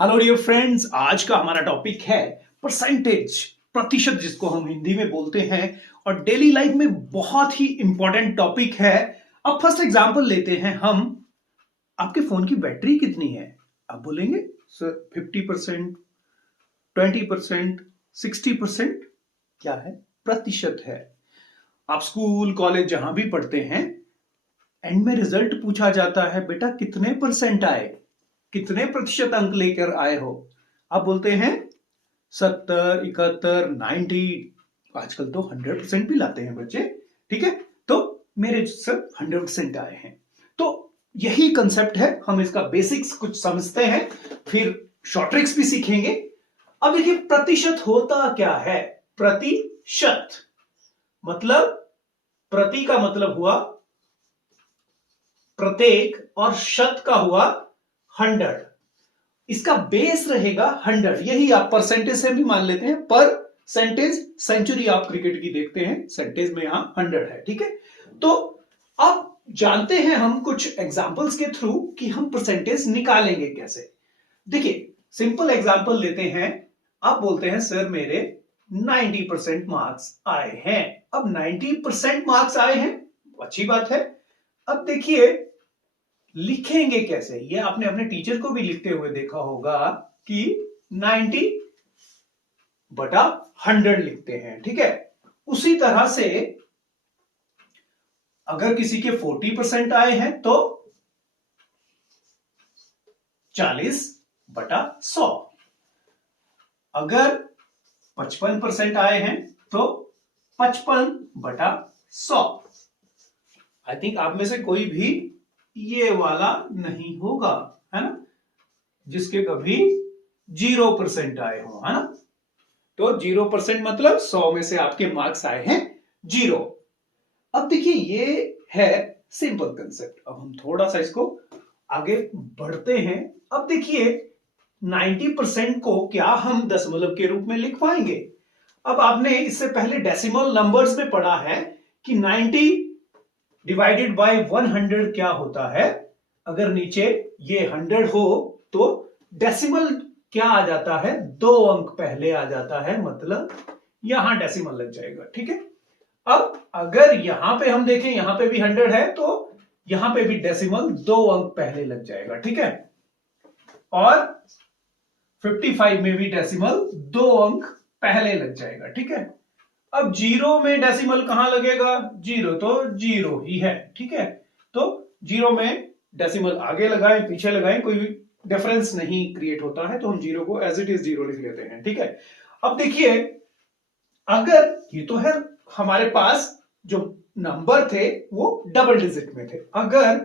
Hello dear friends, आज का हमारा टॉपिक है परसेंटेज, प्रतिशत, जिसको हम हिंदी में बोलते हैं और डेली लाइफ में बहुत ही इंपॉर्टेंट टॉपिक है। अब फर्स्ट एग्जांपल लेते हैं हम। आपके फोन की बैटरी कितनी है? आप बोलेंगे सर 50%, 20%, 60%। क्या है? प्रतिशत है। आप स्कूल कॉलेज जहां भी पढ़ते हैं, एंड में रिजल्ट पूछा जाता है, बेटा कितने परसेंट आए, कितने प्रतिशत अंक लेकर आए हो? आप बोलते हैं 70, 71, 90। आजकल तो 100% भी लाते हैं बच्चे। ठीक है, तो मेरे सर 100% आए हैं। तो यही कंसेप्ट है, हम इसका बेसिक्स कुछ समझते हैं, फिर शॉर्ट ट्रिक्स भी सीखेंगे। अब देखिए, प्रतिशत होता क्या है? प्रतिशत मतलब, प्रति का मतलब हुआ प्रत्येक और शत का हुआ 100। इसका बेस रहेगा 100। यही आप परसेंटेज से भी मान लेते हैं। पर सेंटेज, सेंचुरी आप क्रिकेट की देखते हैं, सेंटेज में यहां 100 है। ठीक है, तो अब जानते हैं हम कुछ एग्जांपल्स के थ्रू कि हम परसेंटेज निकालेंगे कैसे। देखिए, सिंपल एग्जांपल लेते हैं। आप बोलते हैं सर मेरे 90% मार्क्स आए हैं। अब 90% मार्क्स आए हैं, अच्छी बात है। अब देखिए, लिखेंगे कैसे? ये आपने अपने टीचर को भी लिखते हुए देखा होगा कि 90 बटा 100 लिखते हैं। ठीक है, उसी तरह से अगर किसी के 40% आए हैं तो 40 बटा 100। अगर 55% आए हैं तो 55 बटा 100। आई थिंक आप में से कोई भी ये वाला नहीं होगा, है ना, जिसके कभी 0% आए हो, है ना। तो 0% मतलब 100 में से आपके मार्क्स आए हैं 0। अब देखिए, ये है सिंपल कंसेप्ट। अब हम थोड़ा सा इसको आगे बढ़ते हैं। अब देखिए, 90% को क्या हम दशमलव के रूप में लिख पाएंगे? अब आपने इससे पहले डेसिमल नंबर्स में पढ़ा है कि 90 डिवाइडेड बाय 100 क्या होता है। अगर नीचे ये 100 हो तो डेसिमल क्या आ जाता है? 2 अंक पहले आ जाता है, मतलब यहां डेसिमल लग जाएगा। ठीक है, अब अगर यहां पे हम देखें, यहां पे भी 100 है तो यहां पे भी डेसिमल 2 अंक पहले लग जाएगा। ठीक है, और 55 में भी डेसिमल 2 अंक पहले लग जाएगा। ठीक है, अब 0 में डेसिमल कहां लगेगा? 0 तो 0 ही है। ठीक है, तो 0 में डेसिमल आगे लगाएं पीछे लगाएं, कोई डिफरेंस नहीं क्रिएट होता है, तो हम 0 को एज इट इज 0 लिख लेते हैं। ठीक है, अब देखिए, अगर ये तो है हमारे पास जो नंबर थे वो डबल डिजिट में थे। अगर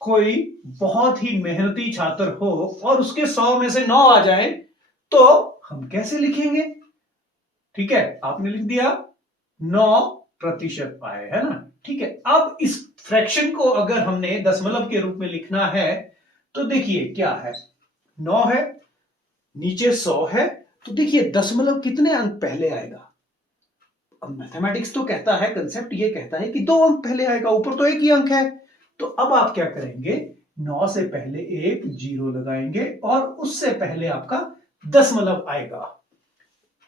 कोई बहुत ही मेहनती छात्र हो और उसके 100 में से 9 आ जाए तो हम कैसे लिखेंगे? ठीक है, आपने लिख दिया 9% आए, है ना। ठीक है, अब इस फ्रैक्शन को अगर हमने दशमलव के रूप में लिखना है तो देखिए क्या है, 9 है, नीचे 100 है, तो देखिए दशमलव कितने अंक पहले आएगा? अब मैथमेटिक्स तो कहता है, कंसेप्ट ये कहता है कि 2 अंक पहले आएगा, ऊपर तो एक ही अंक है। तो अब आप क्या करेंगे? 9 से पहले एक 0 लगाएंगे और उससे पहले आपका दशमलव आएगा।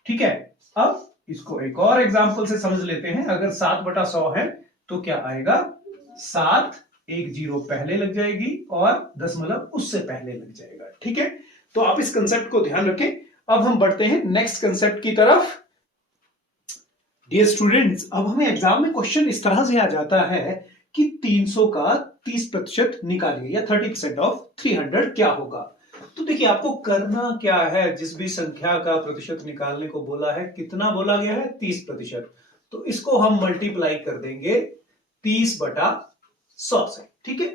ठीक है, अब इसको एक और एग्जांपल से समझ लेते हैं। अगर 7 बटा 100 है तो क्या आएगा? 7, एक 0 पहले लग जाएगी और दशमलव उससे पहले लग जाएगा। ठीक है, तो आप इस कंसेप्ट को ध्यान रखें। अब हम बढ़ते हैं नेक्स्ट कंसेप्ट की तरफ। डियर स्टूडेंट्स, अब हमें एग्जाम में क्वेश्चन इस तरह से आ जाता है कि 300 का 30% निकालिए, या 30% ऑफ 300 क्या होगा। तो देखिए, आपको करना क्या है, जिस भी संख्या का प्रतिशत निकालने को बोला है, कितना बोला गया है? 30%। तो इसको हम मल्टीप्लाई कर देंगे 30 बटा 100 से। ठीक है,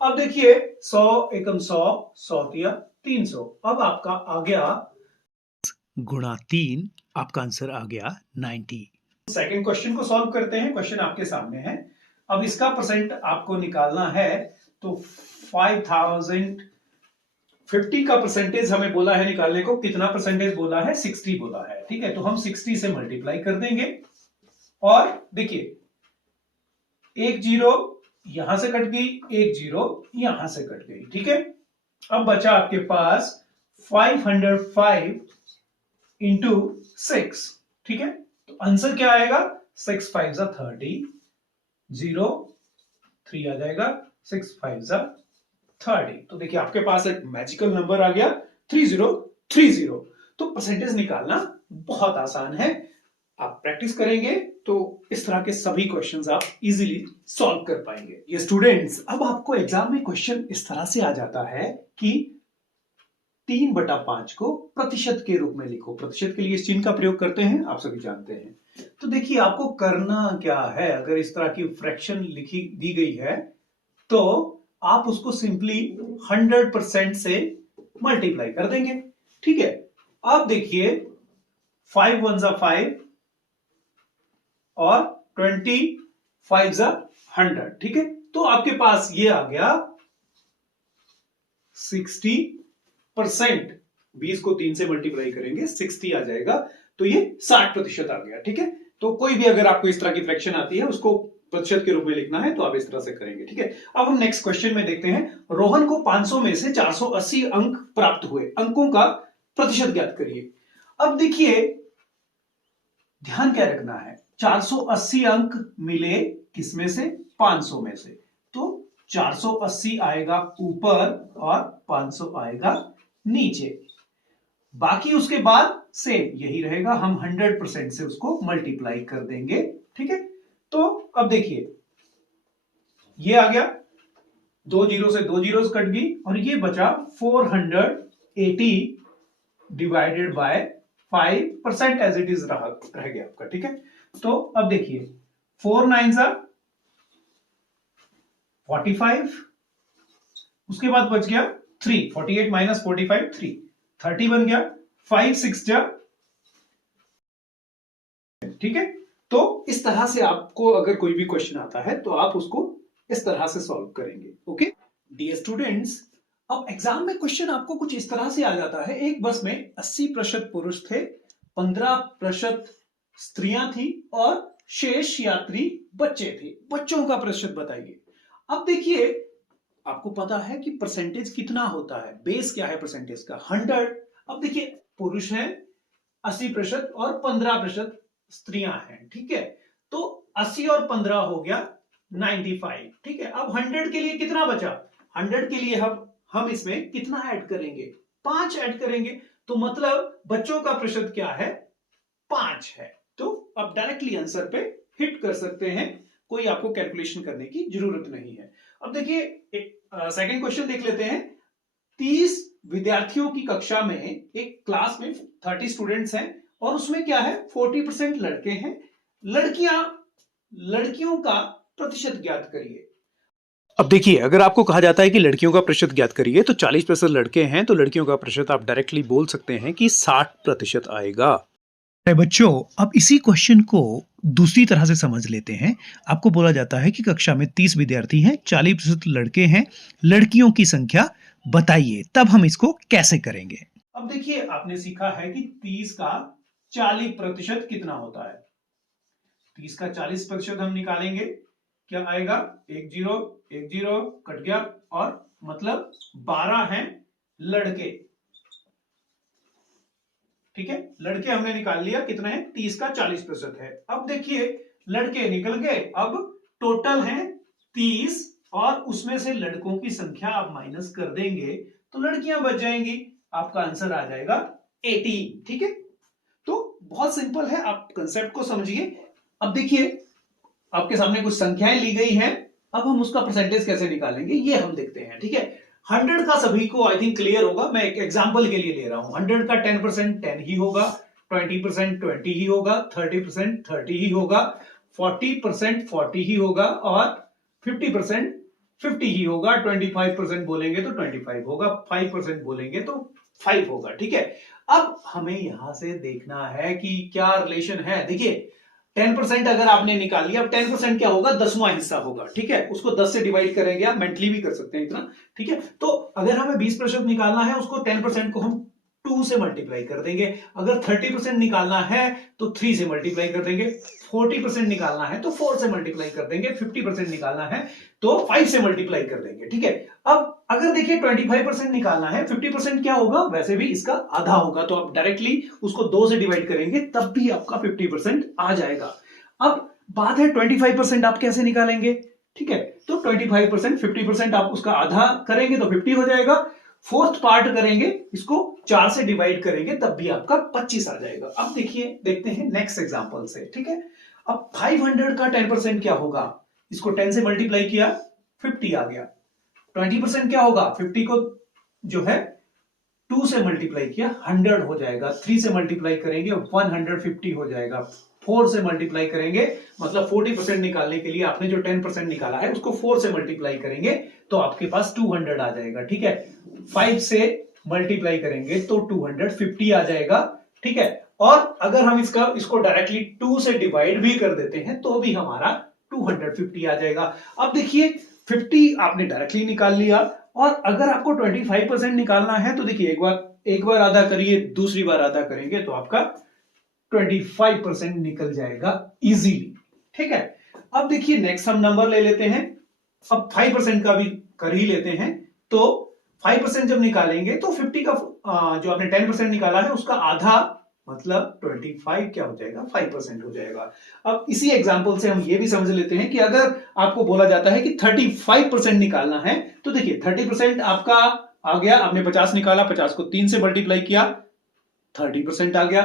अब देखिए 100 एकम 100, 100 तिया 300। अब आपका आ गया गुणा 3, आपका आंसर आ गया 90। सेकेंड क्वेश्चन को सॉल्व करते हैं। क्वेश्चन आपके सामने है। अब इसका परसेंट आपको निकालना है, तो 50 का परसेंटेज हमें बोला है निकालने को। कितना परसेंटेज बोला है? 60 बोला है। ठीक है, तो हम 60 से मल्टीप्लाई कर देंगे और देखिए, एक 0 यहां से कट गई, एक 0 यहां से कट गई। ठीक है, अब बचा आपके पास 505 इंटू 6, ठीक है। तो आंसर क्या आएगा, 6 5 जा 30, 0 3 आ जाएगा, 6 5 जा 30। तो देखिए आपके पास एक मैजिकल नंबर आ गया 3030। तो परसेंटेज निकालना बहुत आसान है, आप प्रैक्टिस करेंगे तो इस तरह के सभी क्वेश्चंस आप इजीली सॉल्व कर पाएंगे। ये स्टूडेंट्स, अब आपको एग्जाम में क्वेश्चन इस तरह से आ जाता है कि 3/5 को प्रतिशत के रूप में लिखो। प्रतिशत के लिए इस चिन्ह का प्रयोग करते हैं, आप सभी जानते हैं। तो देखिए आपको करना क्या है, अगर इस तरह की फ्रैक्शन लिखी दी गई है तो आप उसको सिंपली 100% से मल्टीप्लाई कर देंगे, ठीक है। अब देखिए 5 1 जा 5 और 25 जा 100, ठीक है। तो आपके पास ये आ गया 60%। 20 को 3 से मल्टीप्लाई करेंगे 60 आ जाएगा, तो ये 60% आ गया, ठीक है। तो कोई भी अगर आपको इस तरह की फ्रैक्शन आती है उसको प्रतिशत के रूप में लिखना है तो आप इस तरह से करेंगे, ठीक है। अब हम नेक्स्ट क्वेश्चन में देखते हैं, रोहन को 500 में से 480 अंक प्राप्त हुए, अंकों का प्रतिशत ज्ञात करिए। अब देखिए ध्यान क्या रखना है, 480 अंक मिले किसमें से, 500 में से। तो 480 आएगा ऊपर और 500 आएगा नीचे, बाकी उसके बाद सेम यही रहेगा, हम 100% से उसको मल्टीप्लाई कर देंगे, ठीक है। तो अब देखिए ये आ गया, 2 जीरो से 2 जीरो कट गई और ये बचा 480 divided by 5% as it is रह गया आपका, ठीक है। तो अब देखिए 4 9 जा 45, उसके बाद बच गया 3, 48 माइनस 45 3, 30 बन गया, 5 6 जा, ठीक है। तो इस तरह से आपको अगर कोई भी क्वेश्चन आता है तो आप उसको इस तरह से सॉल्व करेंगे, ओके डियर स्टूडेंट्स। अब एग्जाम में क्वेश्चन आपको कुछ इस तरह से आ जाता है, एक बस में 80% पुरुष थे, 15% स्त्रियां थी और शेष यात्री बच्चे थे, बच्चों का प्रतिशत बताइए। अब देखिए आपको पता है कि परसेंटेज कितना होता है, बेस क्या है परसेंटेज का, 100। अब देखिए पुरुष हैं 80% और 15% स्त्रियां हैं, ठीक है। तो 80 और 15 हो गया 95, ठीक है। अब 100 के लिए कितना बचा, 100 के लिए हम इसमें कितना ऐड करेंगे, 5 ऐड करेंगे, तो मतलब बच्चों का प्रतिशत क्या है, 5 है। तो अब डायरेक्टली आंसर पे हिट कर सकते हैं, कोई आपको कैलकुलेशन करने की जरूरत नहीं है। अब देखिए एक सेकंड क्वेश्चन देख लेते हैं, 30 विद्यार्थियों की कक्षा में, एक क्लास में 30 स्टूडेंट्स हैं और उसमें क्या है 40% लड़के हैं, लड़कियों का प्रतिशत ज्ञात करिए। अब देखिए अगर आपको कहा जाता है कि लड़कियों का प्रतिशत ज्ञात करिए तो 40% लड़के हैं, तो लड़कियों का प्रतिशत आप डायरेक्टली बोल सकते हैं कि 60% आएगा। बच्चों अब इसी क्वेश्चन को दूसरी तरह से समझ लेते हैं। आपको बोला जाता है कि कक्षा में 30 विद्यार्थी हैं, 40% लड़के हैं, लड़कियों की संख्या बताइए, तब हम इसको कैसे करेंगे। अब देखिए आपने सीखा है कि 30 का 40% कितना होता है, 30 का 40% हम निकालेंगे, क्या आएगा, 1 0 1 0 कट गया और मतलब 12 हैं लड़के, ठीक है। लड़के हमने निकाल लिया, कितना है 30 का 40% है। अब देखिए लड़के निकल गए, अब टोटल है 30 और उसमें से लड़कों की संख्या आप माइनस कर देंगे तो लड़कियां बच जाएंगी, आपका आंसर आ जाएगा 18, ठीक है। तो बहुत सिंपल है, आप कंसेप्ट को समझिए। अब देखिए आपके सामने कुछ संख्याएं ली गई हैं, अब हम उसका परसेंटेज कैसे निकालेंगे ये हम देखते हैं, ठीक है। 100 का सभी को आई थिंक क्लियर होगा, मैं एक एग्जांपल के लिए ले रहा हूं। 100 का 10% 10 ही होगा, 20% 20 ही होगा, 30% 30 ही होगा, 40% 40 ही होगा और 50% 50 ही होगा, 25% बोलेंगे तो 25 होगा, 5% बोलेंगे तो 5 होगा, ठीक है। अब हमें यहां से देखना है कि क्या रिलेशन है। देखिए 10% अगर आपने निकाल लिया, अब 10% क्या होगा, 10वां हिस्सा होगा, ठीक है। उसको 10 से डिवाइड करेंगे, आप मेंटली भी कर सकते हैं इतना, ठीक है। तो अगर हमें 20% निकालना है, उसको 10% को हम 2 से मल्टीप्लाई कर देंगे। अगर 30% निकालना है तो 3 से मल्टीप्लाई कर देंगे, 40% निकालना है तो 4 से मल्टीप्लाई कर देंगे, 50% निकालना है तो 5 से मल्टीप्लाई कर देंगे। ठीक है, अब अगर देखिए 25% निकालना है, 50% क्या होगा, वैसे भी इसका आधा होगा, तो आप डायरेक्टली उसको 2 से डिवाइड करेंगे तब भी आपका 50% आ जाएगा। अब बात है 25% आप कैसे निकालेंगे। ठीक है, तो 25%, 50% आप उसका आधा करेंगे तो 50 हो जाएगा, फोर्थ पार्ट करेंगे, इसको 4 से डिवाइड करेंगे तब भी आपका 25 आ जाएगा। अब देखिए, देखते हैं नेक्स्ट एग्जांपल से। ठीक है, अब 500 का 10% क्या होगा, इसको 10 से मल्टीप्लाई किया 50 आ गया। 20% क्या होगा, 50 को जो है 2 से मल्टीप्लाई किया 100 हो जाएगा, 3 से मल्टीप्लाई करेंगे 150 हो जाएगा, 4 से मल्टीप्लाई करेंगे मतलब 40% निकालने के लिए आपने जो 10% निकाला है उसको 4 से मल्टीप्लाई करेंगे तो आपके पास 200 आ जाएगा। ठीक है, 5 से मल्टीप्लाई करेंगे तो 250 आ जाएगा। ठीक है, और अगर हम इसको डायरेक्टली 2 से डिवाइड भी कर देते हैं तो भी हमारा 250 आ जाएगा। अब देखिए 50 आपने डायरेक्टली निकाल लिया, और अगर आपको 25% निकालना है तो देखिए एक बार आधा करिए, दूसरी बार आधा करेंगे तो आपका 25% निकल जाएगा इजीली। ठीक है, अब देखिए नेक्स्ट हम नंबर ले लेते हैं, अब 5% का भी कर ही लेते हैं। तो 5% जब निकालेंगे तो 50 का जो आपने 10% निकाला है उसका आधा मतलब 25 क्या हो जाएगा, 5% हो जाएगा। अब इसी एग्जांपल से हम ये भी समझ लेते हैं कि अगर आपको बोला जाता है कि 35% निकालना है तो देखिए 30% आपका आ गया, आपने 50 निकाला, 50 को 3 से मल्टीप्लाई किया, 30% आ गया।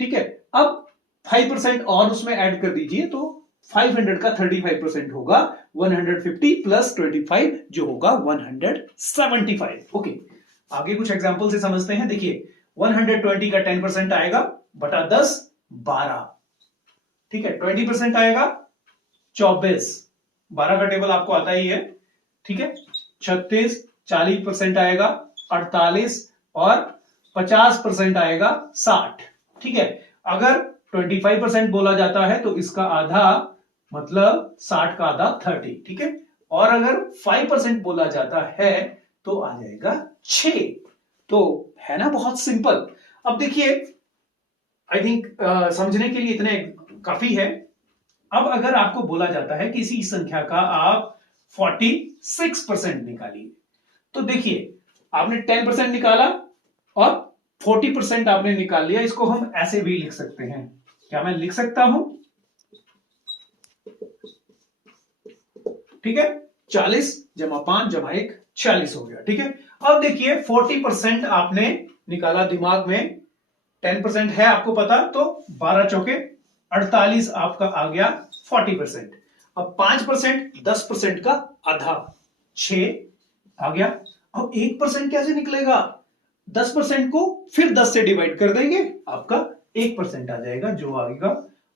ठीक है, अब 5% और उसमें ऐड कर दीजिए तो 500 का 35% होगा 150 प्लस 25 जो होगा 175। ओके, आगे कुछ एग्जांपल से समझते हैं। देखिए 120 का 10% आएगा बटा 10 12। ठीक है, 20% आएगा 24, 12 का टेबल आपको आता ही है। ठीक है, 36, 40% आएगा 48 और 50% आएगा 60। ठीक है, अगर 25% बोला जाता है तो इसका आधा मतलब 60 का आधा 30। ठीक है, और अगर 5% बोला जाता है तो आ जाएगा 6। तो है ना बहुत सिंपल। अब देखिए आई थिंक समझने के लिए इतने काफी है। अब अगर आपको बोला जाता है कि इसी संख्या का आप 46% निकालिए, तो देखिए आपने 10% निकाला और 40% आपने निकाल लिया। इसको हम ऐसे भी लिख सकते हैं, क्या मैं लिख सकता हूं, ठीक है, 40 जमा 5 जमा 1 40 हो गया। ठीक है, अब देखिए 40% आपने निकाला दिमाग में, 10% है आपको पता, तो 12 चौके 48 आपका आ गया 40%। अब 5% 10% का आधा 6 आ गया। अब 1% कैसे निकलेगा, 10% को फिर 10 से डिवाइड कर देंगे, आपका 1% आ जाएगा जो आएगा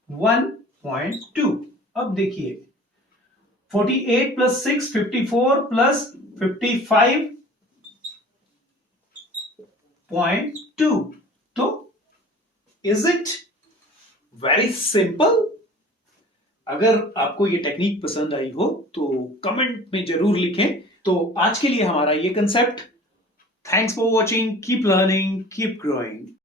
1.2। अब देखिए 48 प्लस 6 54 प्लस 55.2। तो इज इट वेरी सिंपल। अगर आपको ये टेक्निक पसंद आई हो तो कमेंट में जरूर लिखें। तो आज के लिए हमारा ये concept. Thanks for watching, keep learning, keep growing.